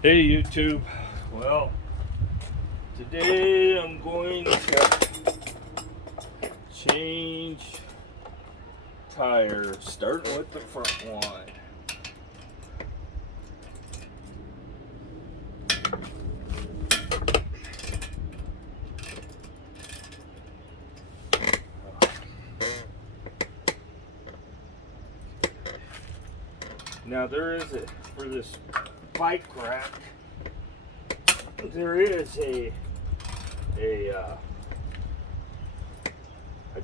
Hey YouTube, well today I'm going to change tires, starting with the front one. Now there is for this bike rack, there is a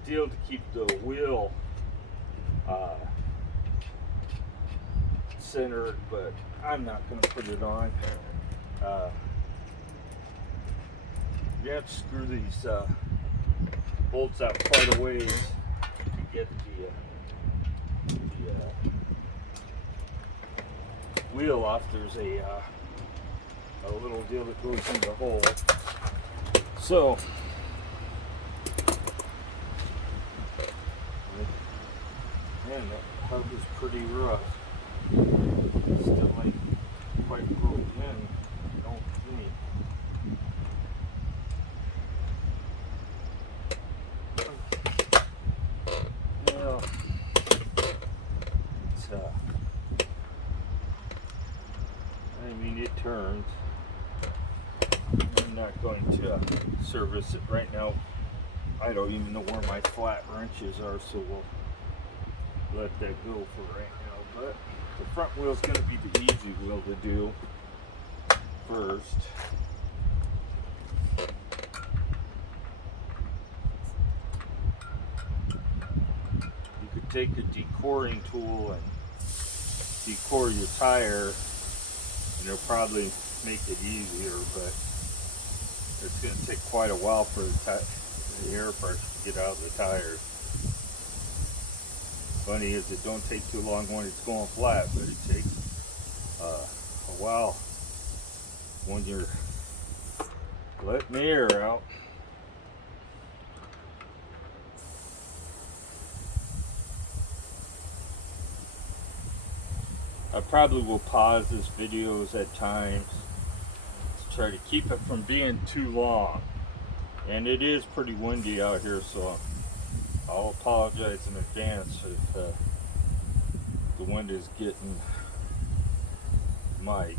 deal to keep the wheel centered, but I'm not going to put it on. You have to screw these bolts out quite a ways to get the wheel off. There's a little deal that goes in the hole. So man, that hub is pretty rough. Still ain't quite broke in, don't think. Well, it's I mean, it turns. I'm not going to service it right now. I don't even know where my flat wrenches are, so we'll let that go for right now. But the front wheel is going to be the easy wheel to do first. You could take a decoring tool and decore your tire, and it'll probably make it easier, but it's going to take quite a while for the air pressure to get out of the tires. Funny is, it don't take too long when it's going flat, but it takes a while when you're letting the air out. I probably will pause this videos at times to try to keep it from being too long. And it is pretty windy out here, so I'll apologize in advance if the wind is getting mic.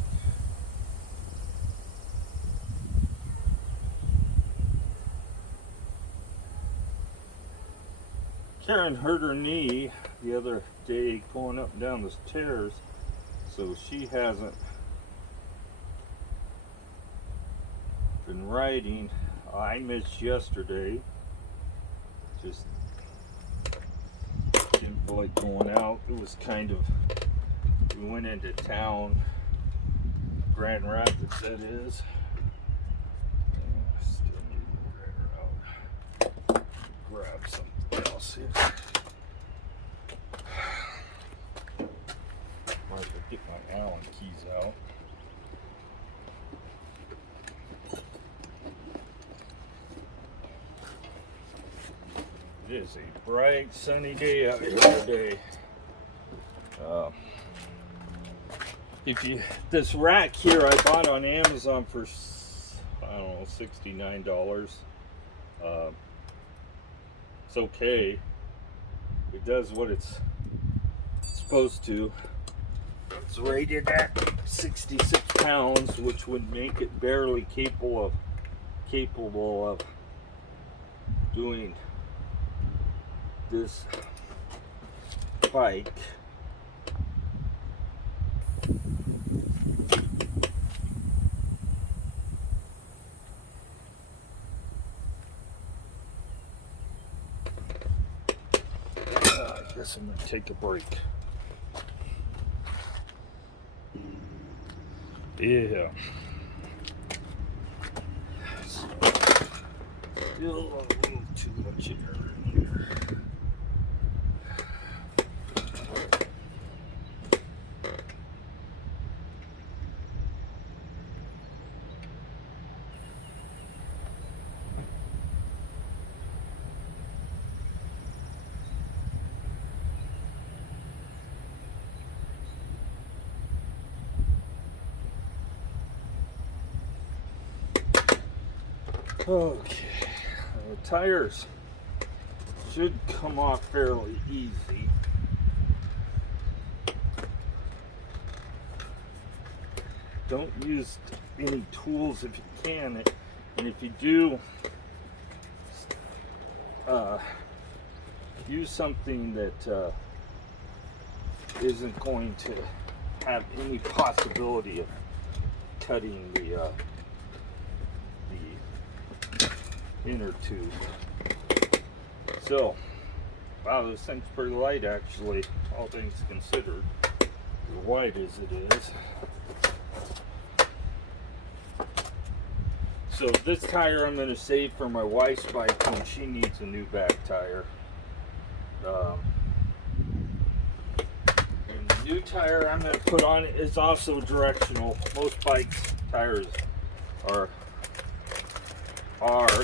Karen hurt her knee the other day going up and down the stairs, so she hasn't been riding. I missed yesterday. Just didn't feel like going out. It was kind of, we went into town, Grand Rapids that is. Still need to grab something else here. Might as well get my Allen keys out. It is a bright sunny day out here today. This rack here I bought on Amazon for, I don't know, $69. It's okay. It does what it's supposed to. It's rated at 66 pounds, which would make it barely capable of doing this bike. I guess I'm going to take a break. Yeah. Still a little too much air in here. Okay, the tires should come off fairly easy. Don't use any tools if you can, and if you do, use something that isn't going to have any possibility of cutting the inner tube. So, wow, this thing's pretty light actually, all things considered, as wide as it is. So this tire I'm going to save for my wife's bike when she needs a new back tire. And the new tire I'm going to put on is also directional. Most bikes' tires are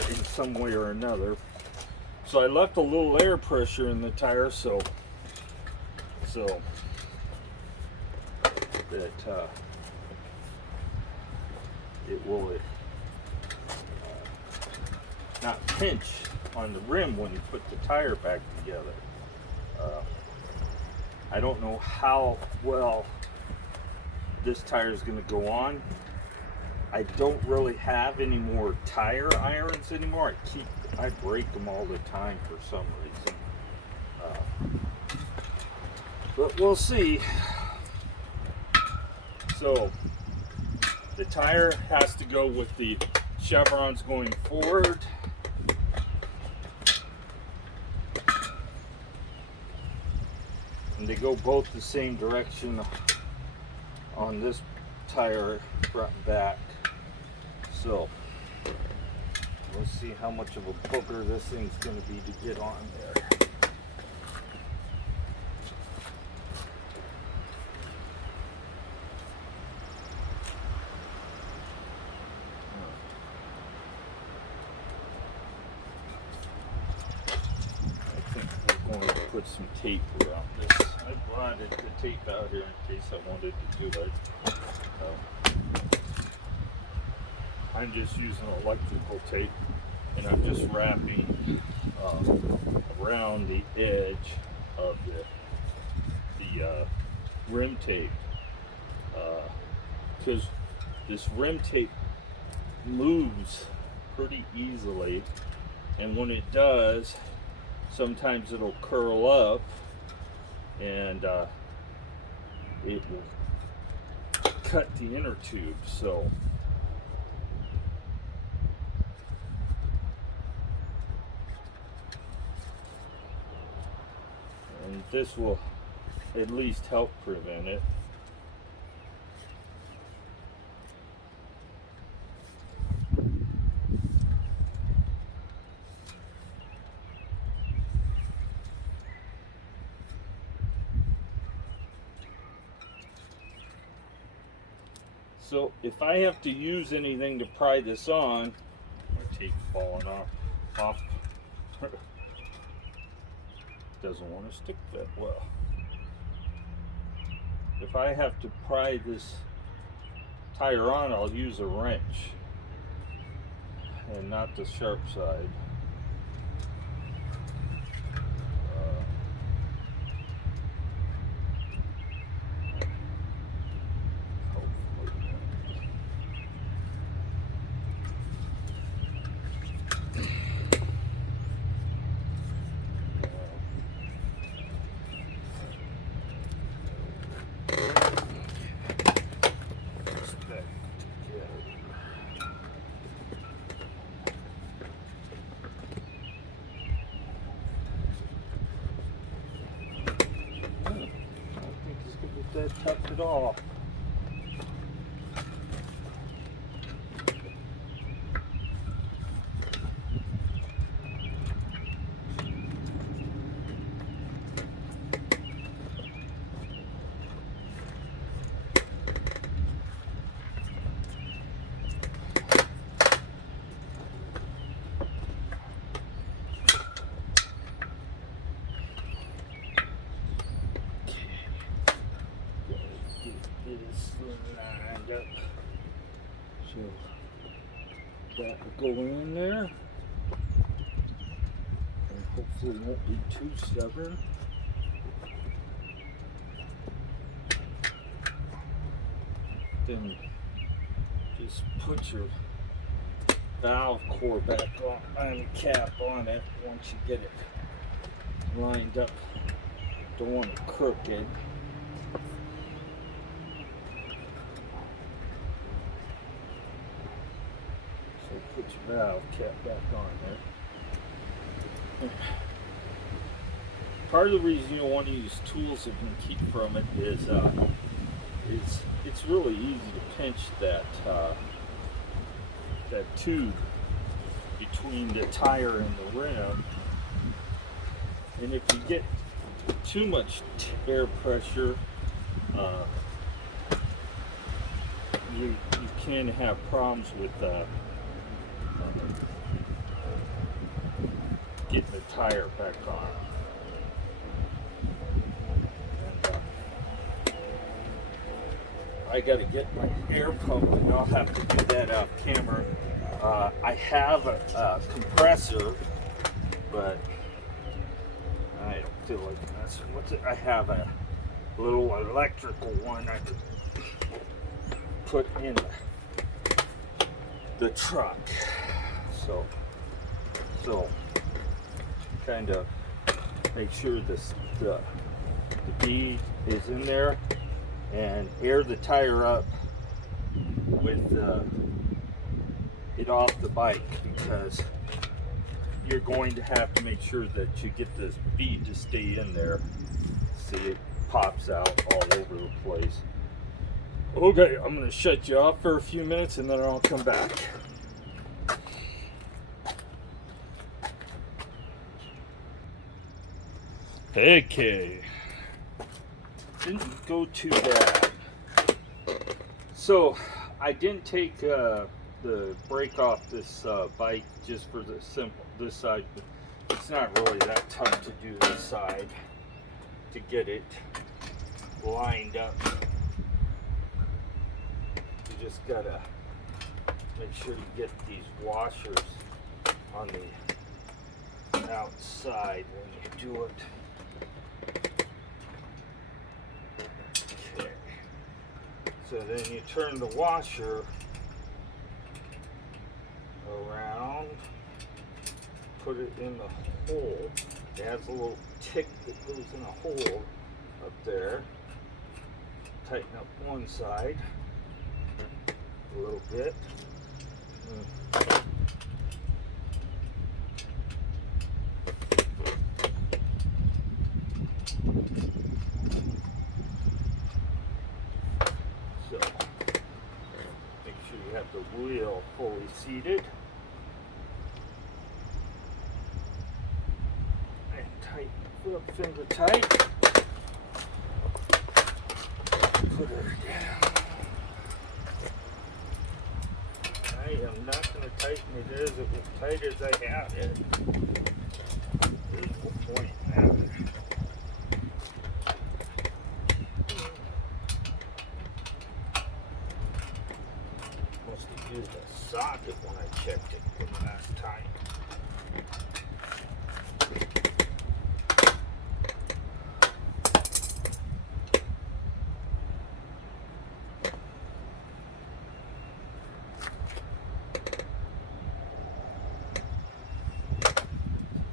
in some way or another. So I left a little air pressure in the tire so that it will not pinch on the rim when you put the tire back together. I don't know how well this tire is going to go on. I don't really have any more tire irons anymore. I break them all the time for some reason. But we'll see. So the tire has to go with the chevrons going forward. And they go both the same direction on this tire, front and back. So let's see how much of a booger this thing's going to be to get on there. Put some tape around this. I brought the tape out here in case I wanted to do it. I'm just using electrical tape, and I'm just wrapping around the edge of the rim tape, because this rim tape moves pretty easily, and when it does, sometimes it'll curl up and it will cut the inner tube. So and this will at least help prevent it. So if I have to use anything to pry this on, my tape's falling off. Doesn't want to stick that well. If I have to pry this tire on, I'll use a wrench and not the sharp side. That toughed it off. Lined up. So that will go in there, and hopefully it won't be too stubborn. Then just put your valve core back on the cap on it once you get it lined up. Don't want it crooked. So put your valve cap back on there. Part of the reason you don't want to use tools if you can keep from it is it's really easy to pinch that that tube between the tire and the rim, and if you get too much air pressure, you can have problems with getting the tire back on. I got to get my air pump, and I'll have to do that off camera. I have a compressor, but I don't feel like that's what's it. I have a little electrical one I could put in the truck. So kind of make sure the bead is in there, and air the tire up with it off the bike, because you're going to have to make sure that you get this bead to stay in there. See, it pops out all over the place. Okay, I'm going to shut you off for a few minutes and then I'll come back. Okay. Didn't go too bad. So I didn't take the brake off this bike just for the this side, but it's not really that tough to do this side to get it lined up. You just gotta make sure you get these washers on the outside when you do it. So then you turn the washer around, put it in the hole. It has a little tick that goes in a hole up there. Tighten up one side a little bit. The wheel fully seated, and tighten it up, finger tight. Put her down. I am not going to tighten it as tight as I have it. There's no point in that. Used a socket when I checked it from last time.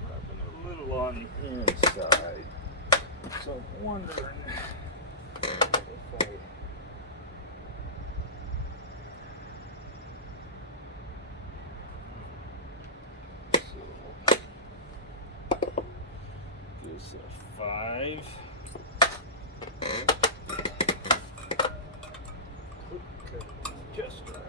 Rubbing a little on the inside, so I'm wondering if I a 5. Just around.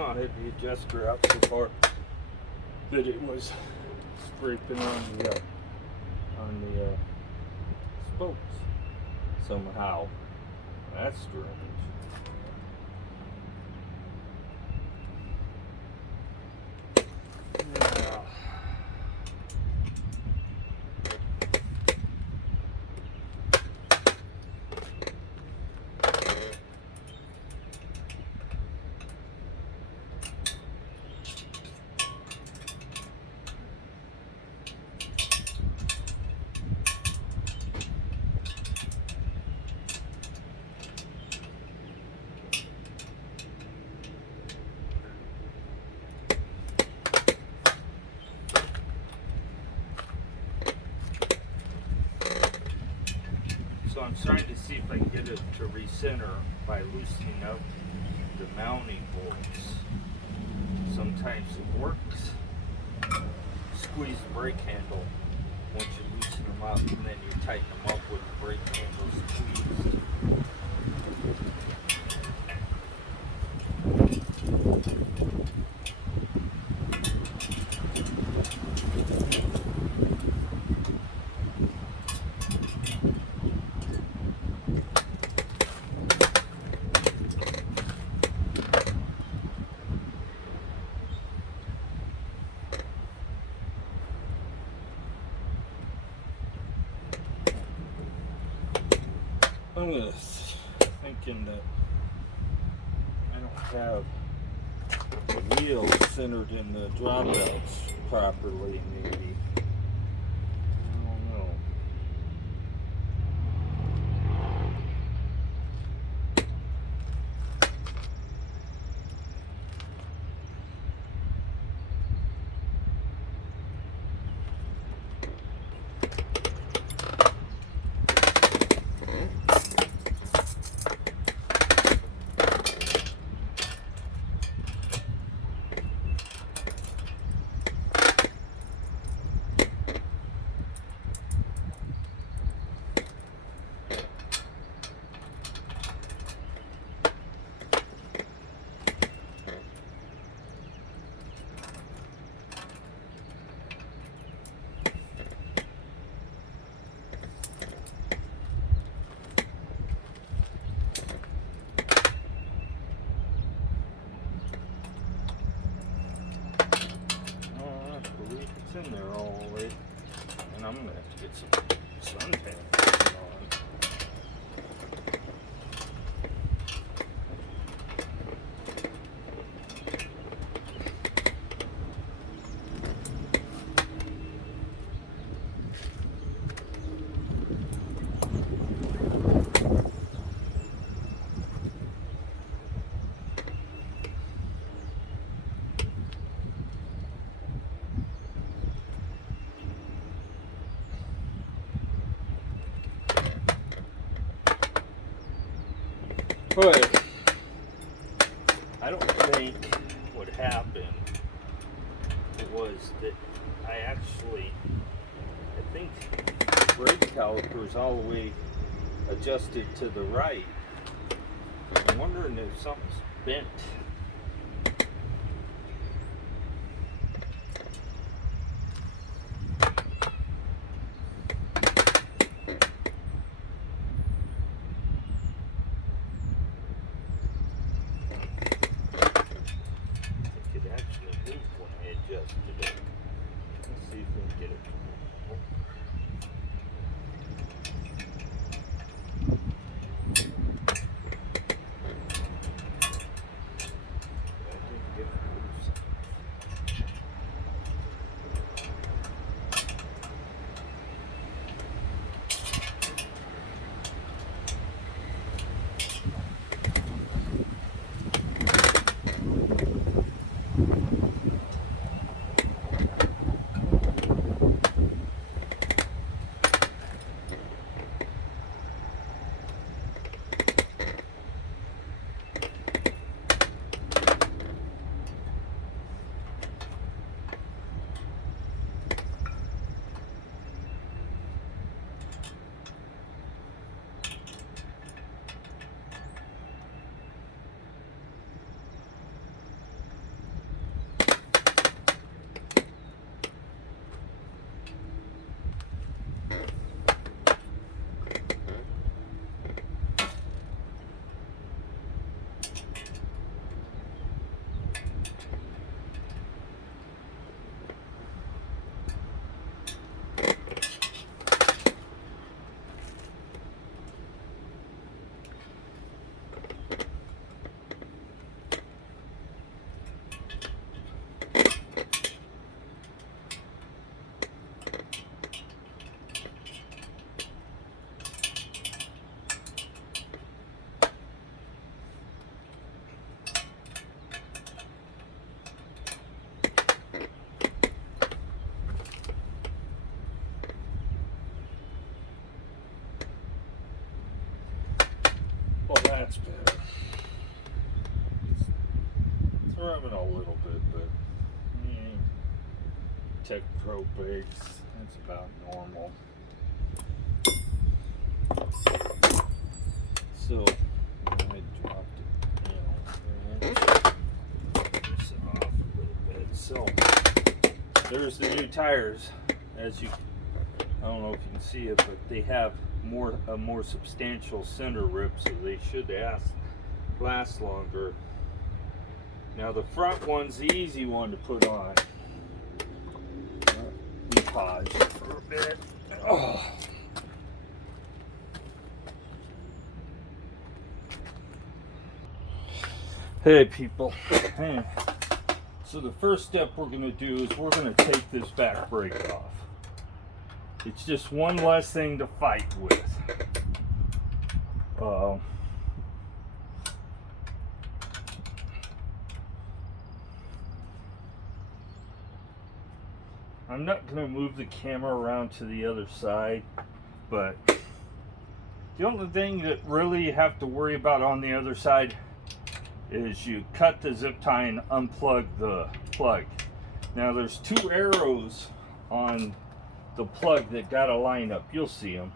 wanted the adjuster out so far that it was scraping on the spokes somehow. That's strange. Yeah. So I'm trying to see if I can get it to recenter by loosening up the mounting bolts. Sometimes it works. Squeeze the brake handle once you loosen them up, and then you tighten them up with the brake handle squeezed. I'm thinking that I don't have the wheels centered in the dropouts properly, maybe. I don't know. It's in there all the way, and I'm gonna have to get some suntan on. But I don't think what happened was that I think the brake caliper is all the way adjusted to the right. I'm wondering if something's bent. That's better. It's rubbing a little bit, but Tech Pro brakes, that's about normal. So I dropped it, this off a little bit. So there's the new tires. As you, I don't know if you can see it, but they have a more substantial center rip, so they should last longer. Now the front one's the easy one to put on. Let me pause for a bit. Oh. Hey people. Hey. So the first step we're going to do is we're going to take this back brake off. It's just one less thing to fight with. I'm not going to move the camera around to the other side, but the only thing that really you have to worry about on the other side is you cut the zip tie and unplug the plug. Now there's two arrows on the plug that got to line up. You'll see them.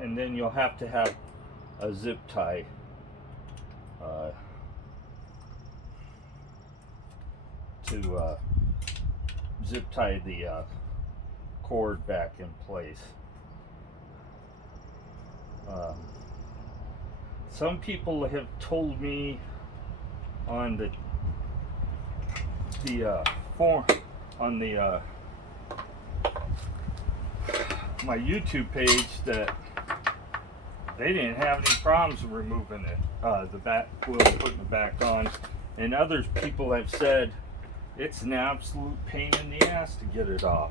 And then you'll have to have a zip tie to zip tie the cord back in place. Some people have told me on the form on the my YouTube page that they didn't have any problems removing it, the back wheel, putting it back on, and other people have said it's an absolute pain in the ass to get it off.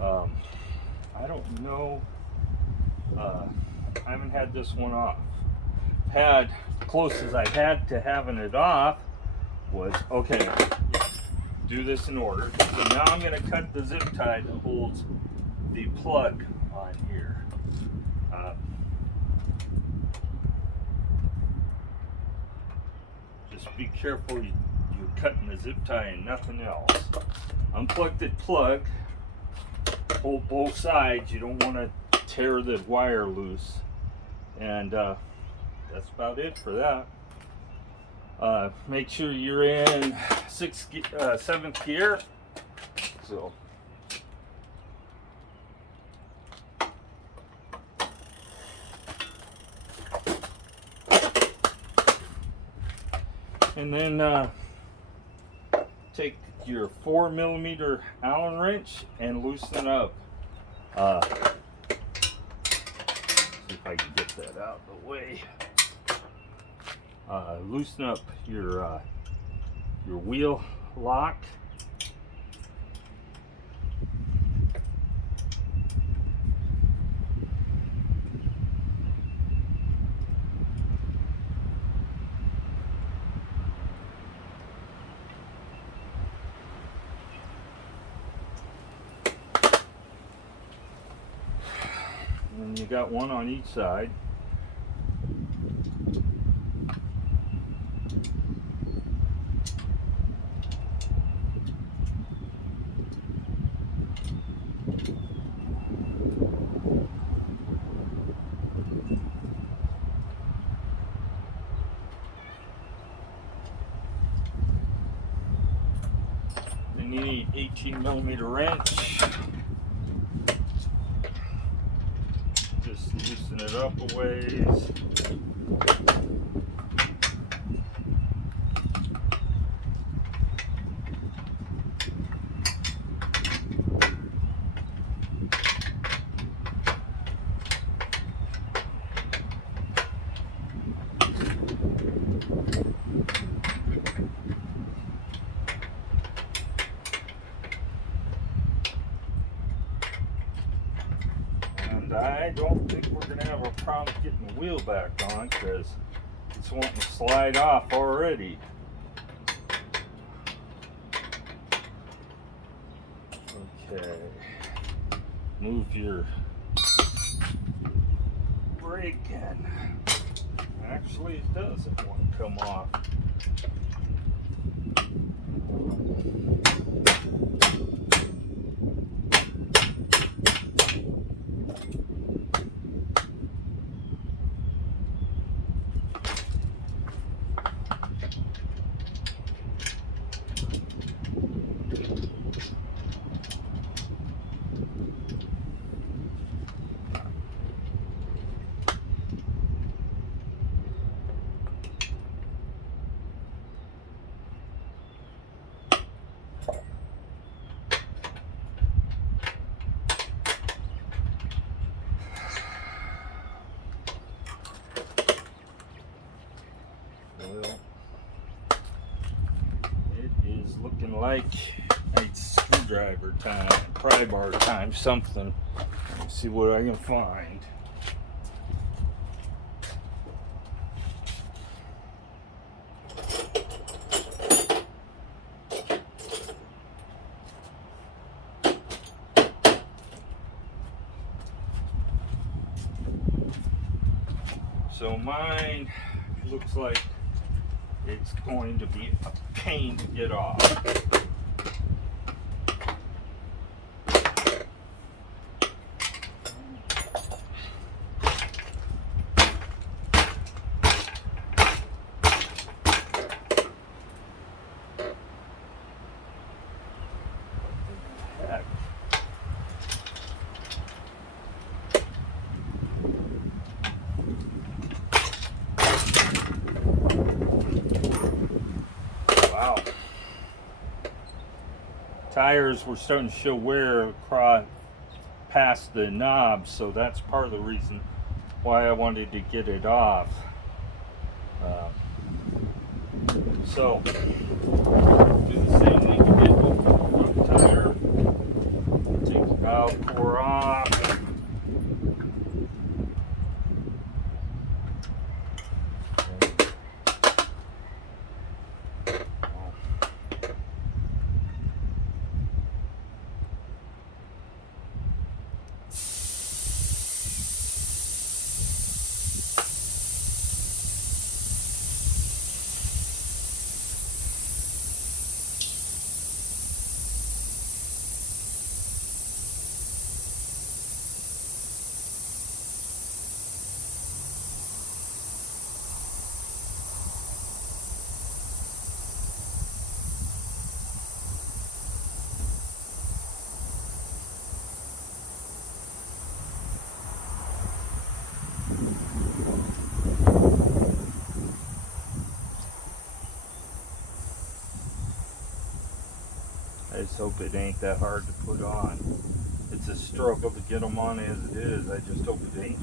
I don't know. I haven't had this one off. Had closest I had to having it off was, okay, do this in order. So now I'm going to cut the zip tie that holds the plug on here. Just be careful you're cutting the zip tie and nothing else. Unplug the plug, hold both sides. You don't want to tear the wire loose, and that's about it for that. Make sure you're in 7th gear. So and then take your 4mm Allen wrench and loosen up. See if I can get that out of the way. Loosen up your wheel lock. And you got one on each side. Then you need 18mm wrench. Just loosen it up a ways. I don't think we're going to have a problem getting the wheel back on because it's wanting to slide off already. Okay. Move your brake in. Actually, it doesn't want to come off. Well, it is looking like it's screwdriver time, pry bar time, something. Let's see what I can find. So mine looks like it's going to be a pain to get off. Heck. Wow. Tires were starting to show wear across past the knob, so that's part of the reason why I wanted to get it off. So do the same thing we did with the front tire. Take the valve core off. I just hope it ain't that hard to put on. It's a struggle to get them on as it is. I just hope it ain't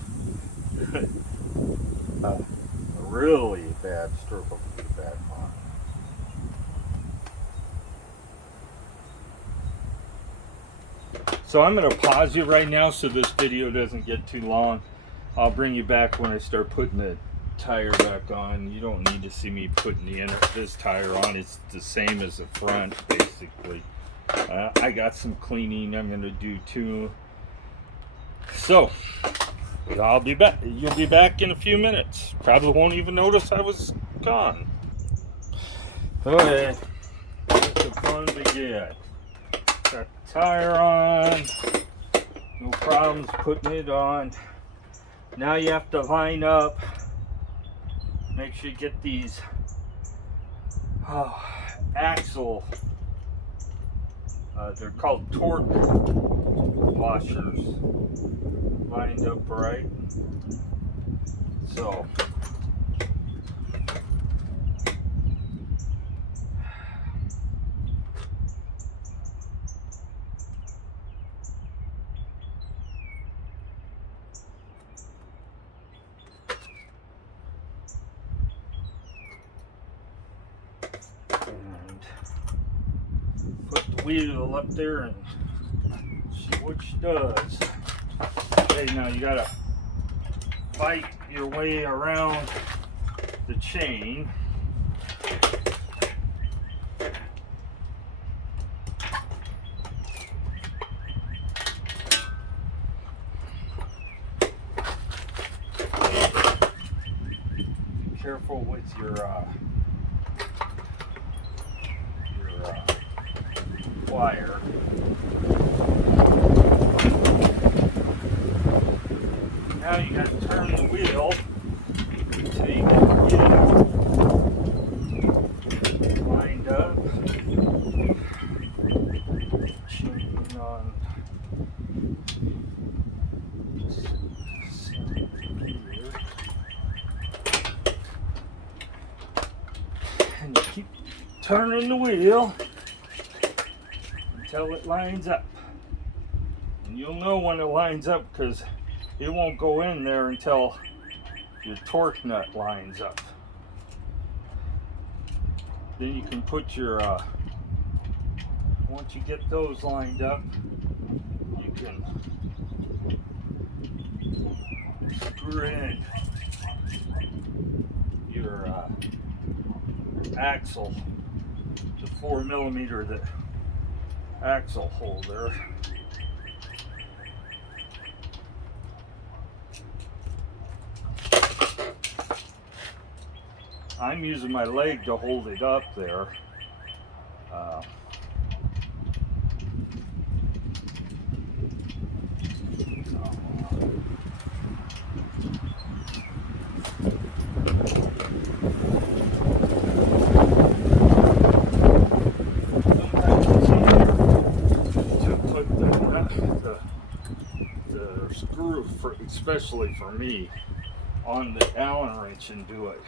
a really bad struggle to get back on. So I'm going to pause you right now so this video doesn't get too long. I'll bring you back when I start putting the tire back on. You don't need to see me putting this tire on. It's the same as the front, basically. I got some cleaning I'm going to do too. So I'll be back. You'll be back in a few minutes. Probably won't even notice I was gone. Okay, let the fun begin. Got the tire on. No problems putting it on. Now you have to line up. Make sure you get these axle. They're called torque washers. Lined up right. So wheel up there and see what she does. Okay, now you gotta fight your way around the chain. your wire. Now you got to turn the wheel until you get it lined up. Shooting on. And you keep turning the wheel until it lines up. And you'll know when it lines up because it won't go in there until your torque nut lines up. Then you can put your, once you get those lined up, you can screw in your axle, the 4mm the axle holder. I'm using my leg to hold it up there. The screw, especially for me, on the Allen wrench and do it.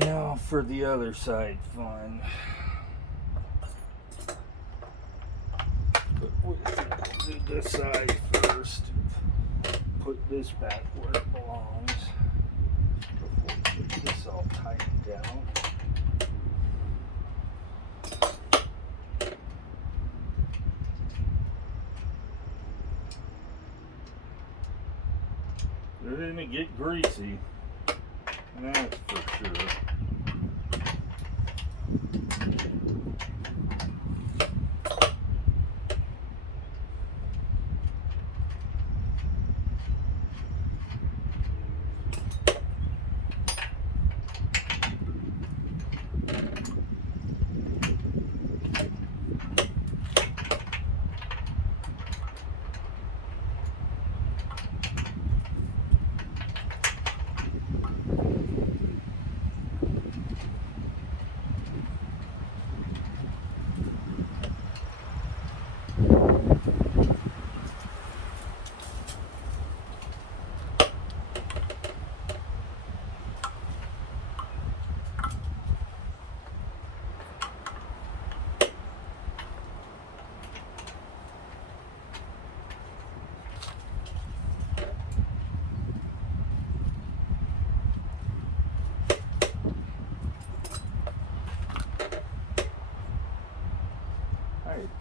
Now for the other side, fun. We'll do this side first. Put this back where it belongs before we get this all tightened down. They're gonna get greasy, that's for sure.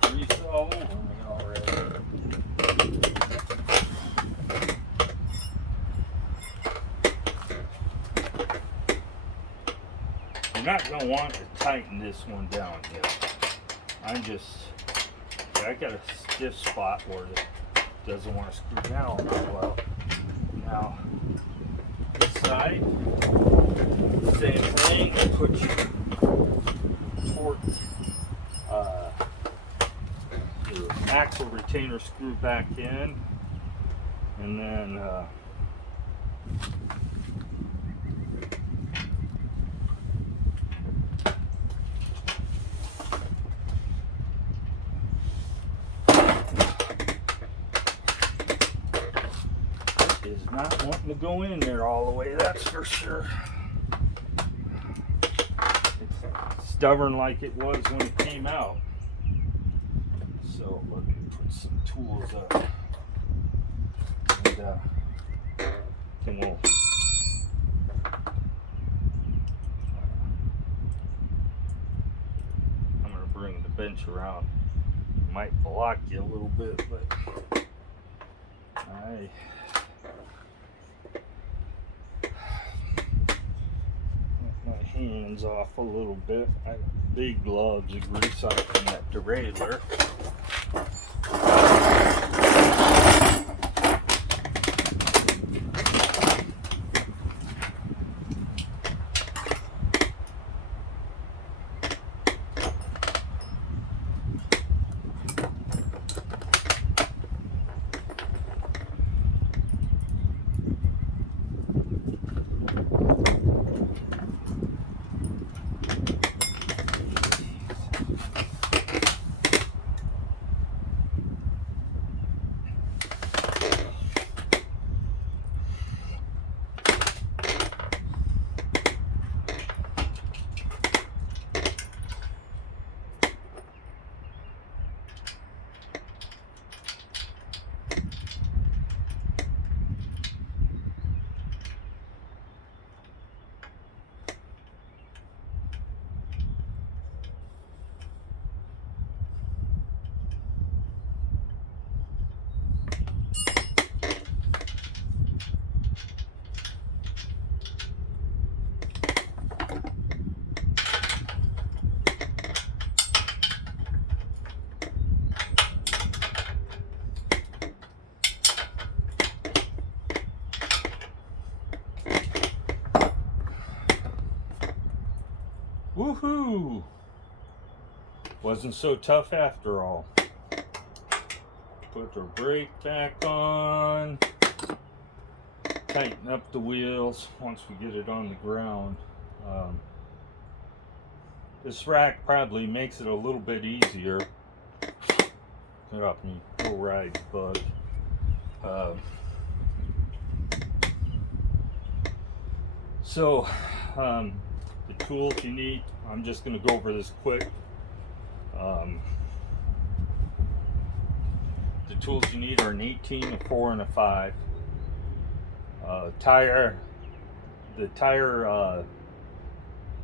Grease all over me already. You're not going to want to tighten this one down yet. I got a stiff spot where it doesn't want to screw down that well. Now, this side, same thing. Put your torque your axle retainer screw back in, and then it is not wanting to go in there all the way, that's for sure. It's stubborn like it was when it came out. So let me put some tools up. And then we'll I'm going to bring the bench around. It might block you a little bit, but I my hands off a little bit. I got big globs of grease on from that derailleur. Woohoo! Wasn't so tough after all. Put the brake back on. Tighten up the wheels once we get it on the ground. This rack probably makes it a little bit easier. Get off me, go ride, bug. The tools you need, I'm just going to go over this quick. The tools you need are an 18, a 4, and a 5. The tire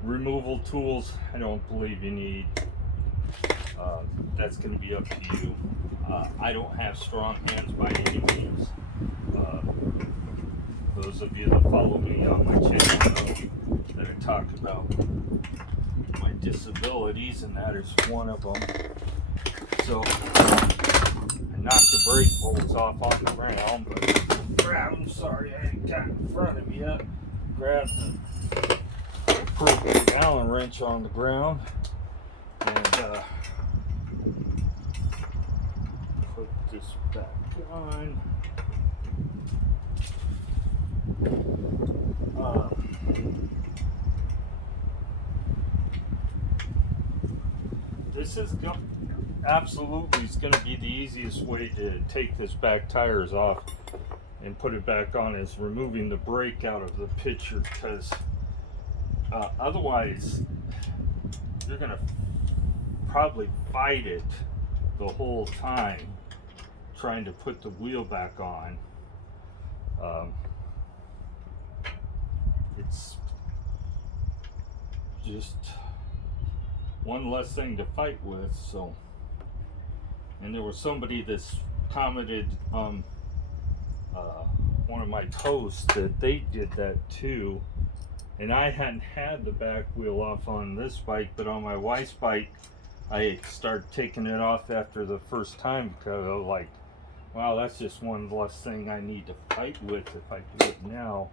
removal tools, I don't believe you need. That's going to be up to you. I don't have strong hands by any means. Those of you that follow me on my channel know that I talk about my disabilities, and that is one of them. So I knocked the brake bolts off on the ground, but grab them. Sorry, I ain't got in front of me yet. Grab the appropriate Allen wrench on the ground and put this back on. This is absolutely is going to be the easiest way to take this back tires off and put it back on, is removing the brake out of the picture, because otherwise you're going to probably fight it the whole time trying to put the wheel back on. It's just one less thing to fight with. So, and there was somebody that's commented on one of my posts that they did that too, and I hadn't had the back wheel off on this bike, but on my wife's bike I started taking it off after the first time, because I was like, wow, that's just one less thing I need to fight with if I do it now.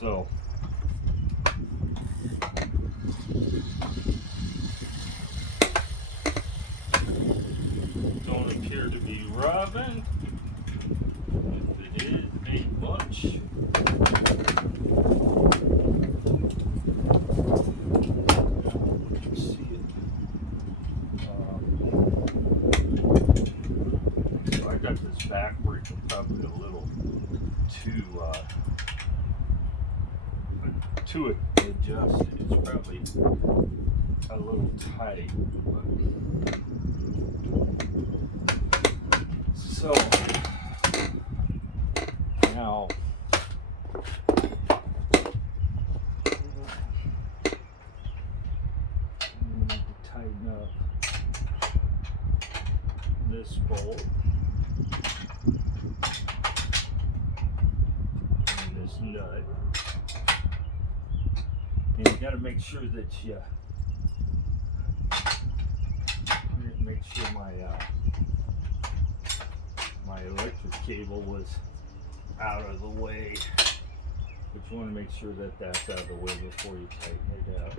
So don't appear to be rubbing. If it is, ain't much. See it. got this back brake probably a little too adjusted. It's probably a little tight. But so now I need to tighten up this bolt and this nut. And you got to make sure that you make sure my electric cable was out of the way. But you want to make sure that that's out of the way before you tighten it up.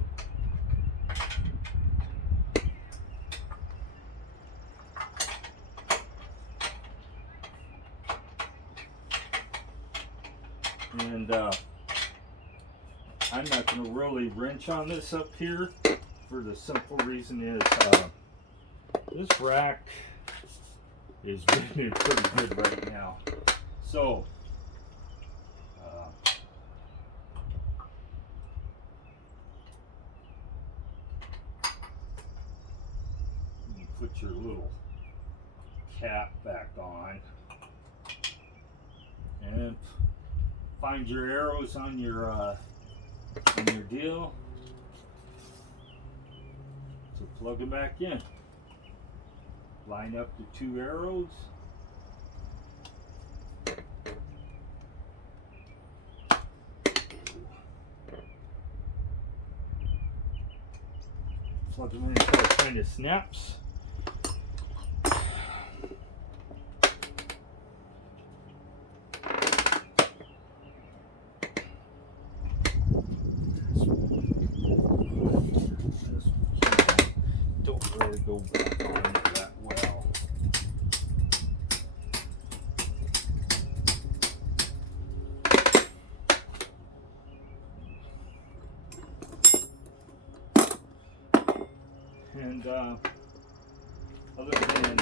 And I'm not going to really wrench on this up here for the simple reason is this rack is bending pretty good right now. So you put your little cap back on and find your arrows on your deal. So plug them back in. Line up the two arrows. Plug them in until it kind of snaps. Don't really go back on it that well. And other than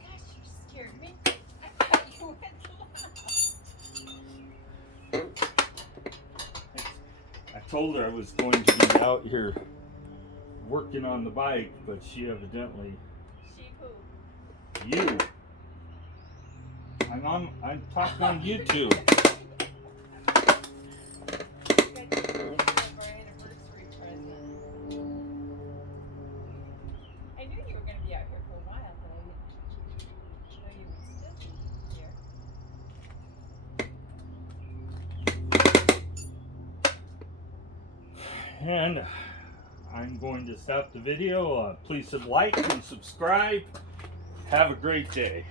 gosh, you scared me. I thought you went lost. I told her I was going to be out here working on the bike, but she evidently She who? you. I'm talking on YouTube. I knew you were going to be out here for a while, but I didn't know you would still be here. And I'm going to stop the video. Please like and subscribe. Have a great day.